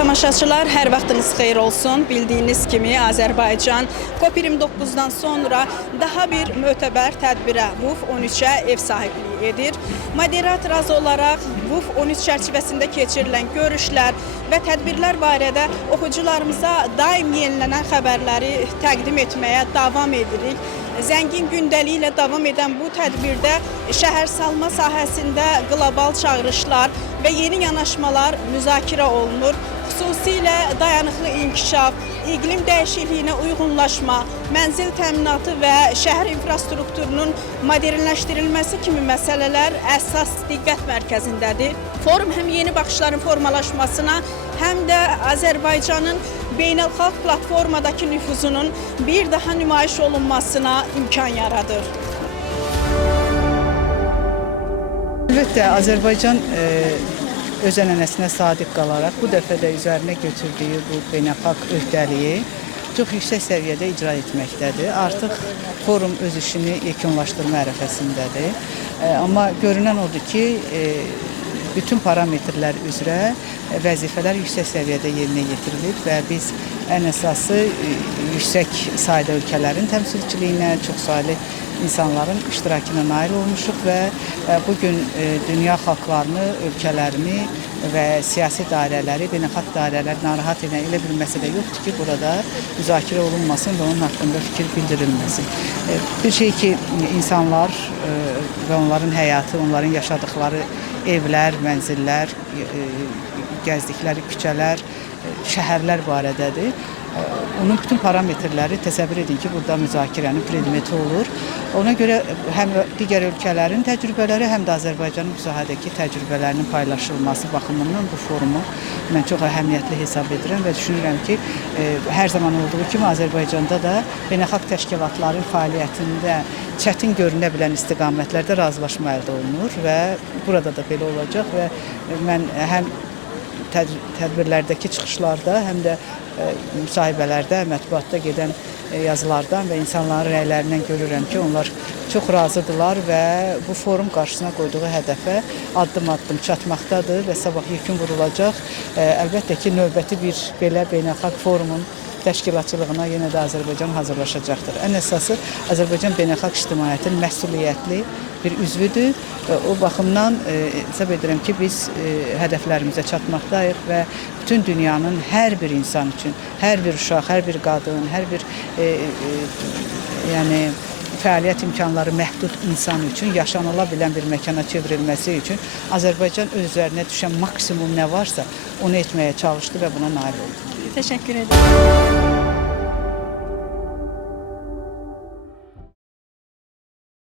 tamaşaçılar, hər vaxtınız xeyir olsun. Bildiyiniz kimi Azərbaycan COP29-dan sonra daha bir mötəbər tədbirə WUF 13-ə ev sahibliyi edir. Moderator olaraq WUF 13 çərçivəsində keçirilən görüşlər və tədbirlər barədə oxucularımıza daim yenilənən xəbərləri təqdim etməyə davam edirik. Zəngin gündəliyi ilə davam edən bu tədbirdə şəhərsalma sahəsində qlobal çağırışlar və yeni yanaşmalar müzakirə olunur. Xüsusilə dayanıqlı inkişaf, iqlim dəyişikliyinə uyğunlaşma, mənzil təminatı və şəhər infrastrukturunun modernləşdirilməsi kimi məsələlər əsas diqqət mərkəzindədir. Forum həm yeni baxışların formalaşmasına, həm də Azərbaycanın beynəlxalq platformadakı nüfuzunun bir daha nümayiş olunmasına imkan yaradır. Əlbəttə, Azərbaycan öz ənənəsinə sadiq qalaraq bu dəfə də üzərinə götürdüyü bu beynəlxalq öhdəliyi çox yüksək səviyyədə icra etməkdədir. Artıq forum öz işini yekunlaşdırma ərəfəsindədir. Amma görünən odur ki, bütün parametrlər üzrə vəzifələr yüksək səviyyədə yerinə yetirilir və biz ən əsası yüksək sayda ölkələrin təmsilçiliyinə, çoxsaylı insanların iştirakına nail olmuşuq və bugün dünya xalqlarını, ölkələrini və siyasi dairələri, beynəlxalq dairələri narahat edən elə bir məsələ yoxdur ki, burada müzakirə olunmasın və onun haqqında fikir bildirilməsin. Bir şey ki, insanlar və onların həyatı, onların yaşadıkları evlər, mənzillər, gəzdikləri küçələr, şəhərlər barədədir. Onun bütün parametrləri təsəvvür edin ki, burada müzakirənin predmeti olur. Ona görə həm digər ölkələrin təcrübələri, həm də Azərbaycanın bu sahədəki təcrübələrinin paylaşılması baxımından bu forumu mən çox əhəmiyyətli hesab edirəm və düşünürəm ki, hər zaman olduğu kimi Azərbaycanda da beynəlxalq təşkilatların fəaliyyətində çətin görünə bilən istiqamətlərdə razılaşma əldə olunur və burada da belə olacaq və mən həm tədbirlərdəki çıxışlarda, həm də müsahibələrdə, mətbuatda gedən yazılardan və insanların rəylərindən görürəm ki, onlar çox razıdırlar və bu forum qarşısına qoyduğu hədəfə addım-addım çatmaqdadır və sabah yekun vurulacaq. Əlbəttə ki, növbəti bir belə beynəlxalq forumun təşkilatçılığına yenə də Azərbaycan hazırlaşacaqdır. Ən əsası Azərbaycan beynəlxalq ictimaiyyətinin məsuliyyətli bir üzvüdür. O baxımdan hesab edirəm ki, biz hədəflərimizə çatmaqdayıq və bütün dünyanın hər bir insan üçün, hər bir uşaq, hər bir qadın, hər bir fəaliyyət imkanları məhdud insan üçün yaşanıla bilən bir məkana çevrilməsi üçün Azərbaycan öz üzərinə düşən maksimum nə varsa onu etməyə çalışdı və buna nail oldu. Təşəkkür ederim.